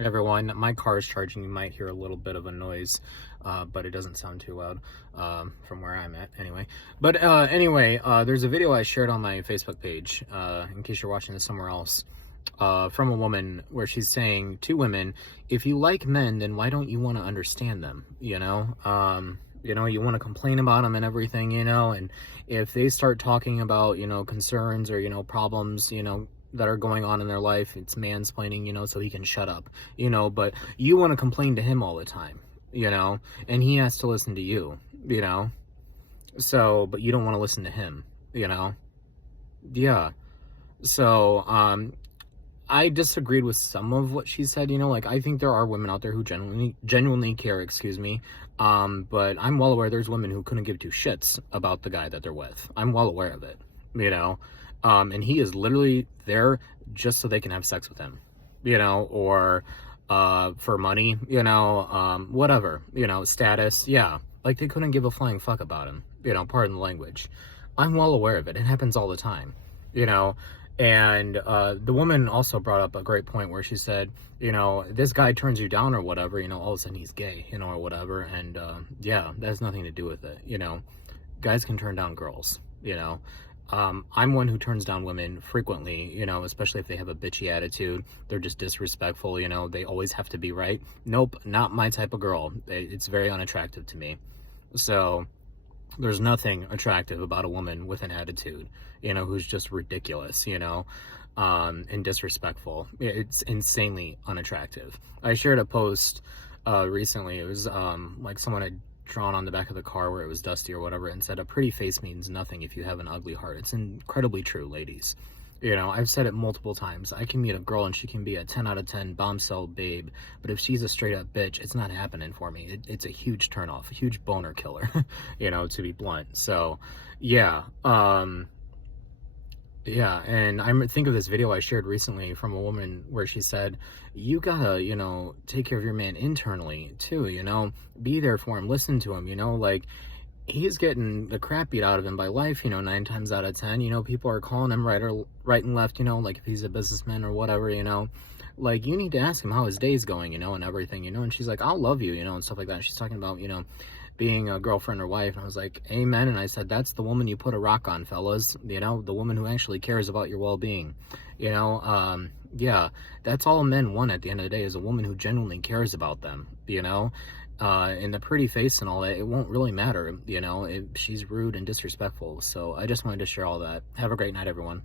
Everyone, my car is charging. You might hear a little bit of a noise, but it doesn't sound too loud from where I'm at anyway. But anyway, there's a video I shared on my Facebook page, in case you're watching this somewhere else, from a woman where she's saying to women, if you like men, then why don't you want to understand them? You want to complain about them and everything, and if they start talking about, concerns or, problems, that are going on in their life, it's mansplaining, so he can shut up, but you want to complain to him all the time, and he has to listen to you, so, but you don't want to listen to him, yeah. So, I disagreed with some of what she said, like, I think there are women out there who genuinely care, excuse me, but I'm well aware there's women who couldn't give two shits about the guy that they're with. I'm well aware of it, and he is literally there just so they can have sex with him, or for money, whatever, status, yeah, like they couldn't give a flying fuck about him, pardon the language. I'm well aware of it. It happens all the time, you know. And the woman also brought up a great point where she said, this guy turns you down or whatever, all of a sudden he's gay, or whatever. And yeah, that has nothing to do with it. Guys can turn down girls, I'm one who turns down women frequently, especially if they have a bitchy attitude. They're just disrespectful, they always have to be right. Nope, not my type of girl. It's very unattractive to me. So there's nothing attractive about a woman with an attitude, who's just ridiculous, and disrespectful. It's insanely unattractive. I shared a post recently. It was like someone had drawn on the back of the car where it was dusty or whatever and said, a pretty face means nothing if you have an ugly heart. It's incredibly true, ladies. I've said it multiple times. I can meet a girl and she can be a 10 out of 10 bombshell babe, but if she's a straight up bitch, it's not happening for me. It's a huge turnoff, a huge boner killer, to be blunt. So, yeah. Yeah, and I think of this video I shared recently from a woman where she said, you gotta, take care of your man internally too, be there for him, listen to him, like, he's getting the crap beat out of him by life, 9 times out of 10, people are calling him right and left, like if he's a businessman or whatever, like you need to ask him how his day's going, and everything, and she's like, I'll love you, and stuff like that. She's talking about, being a girlfriend or wife, and I was like, amen. And I said, that's the woman you put a rock on, fellas, the woman who actually cares about your well-being, yeah, that's all men want at the end of the day, is a woman who genuinely cares about them, and the pretty face and all that, it won't really matter, if she's rude and disrespectful. So I just wanted to share all that. Have a great night, everyone.